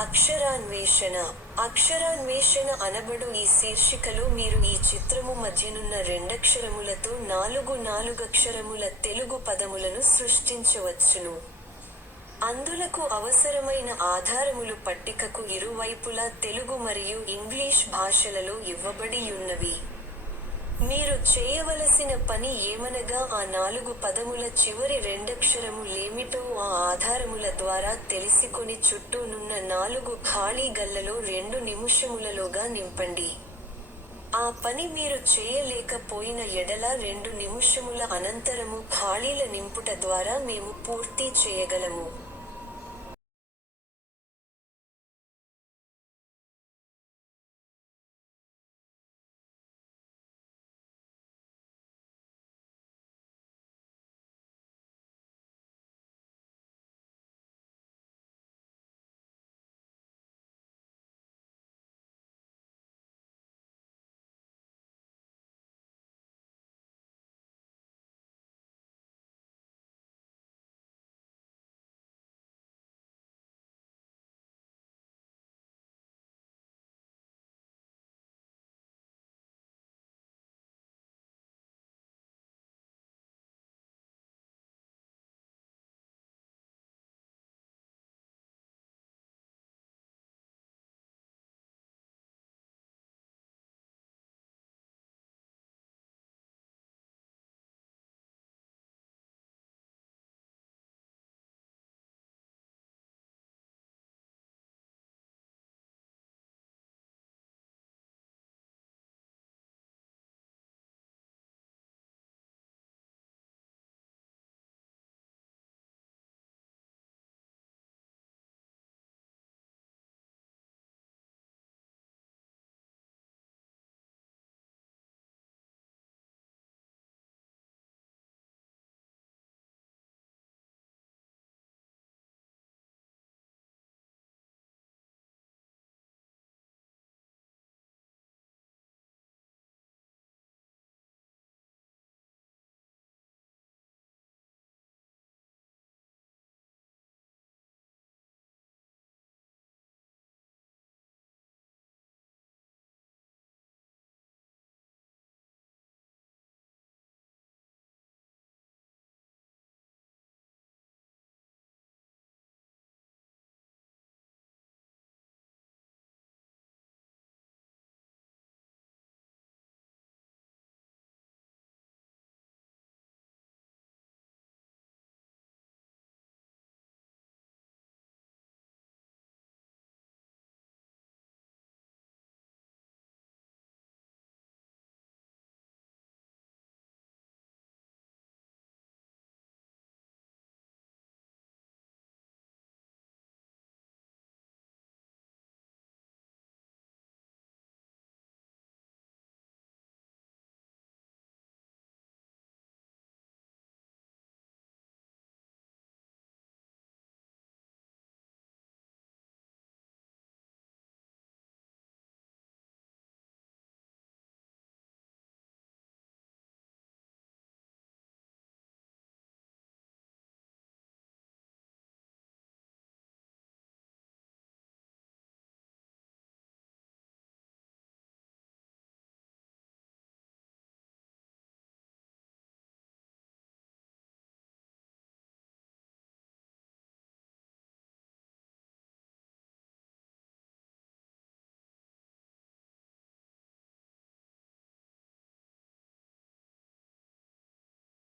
అక్షరాన్వేషణ. అక్షరాన్వేషణ అనబడు ఈ శీర్షికలో మీరు ఈ చిత్రము మధ్యనున్న రెండక్షరములతో నాలుగక్షరముల తెలుగు పదములను సృష్టించవచ్చును. అందులకు అవసరమైన ఆధారములు పట్టికకు ఇరువైపులా తెలుగు మరియు ఇంగ్లీష్ భాషలలో ఇవ్వబడి యున్నవి. మీరు చేయవలసిన పని ఏమనగా ఆ 4 పదముల చివరి రెండక్షరము లేమిటో ఆ ఆధారముల ద్వారా తెలిసికొని చుట్టూనున్న 4 ఖాళీ గళ్లలో 2 నిముషములలోగా నింపండి. ఆ పని మీరు చేయలేకపోయిన ఎడల 2 నిముషముల అనంతరము ఖాళీల నింపుట ద్వారా మేము పూర్తి చేయగలము.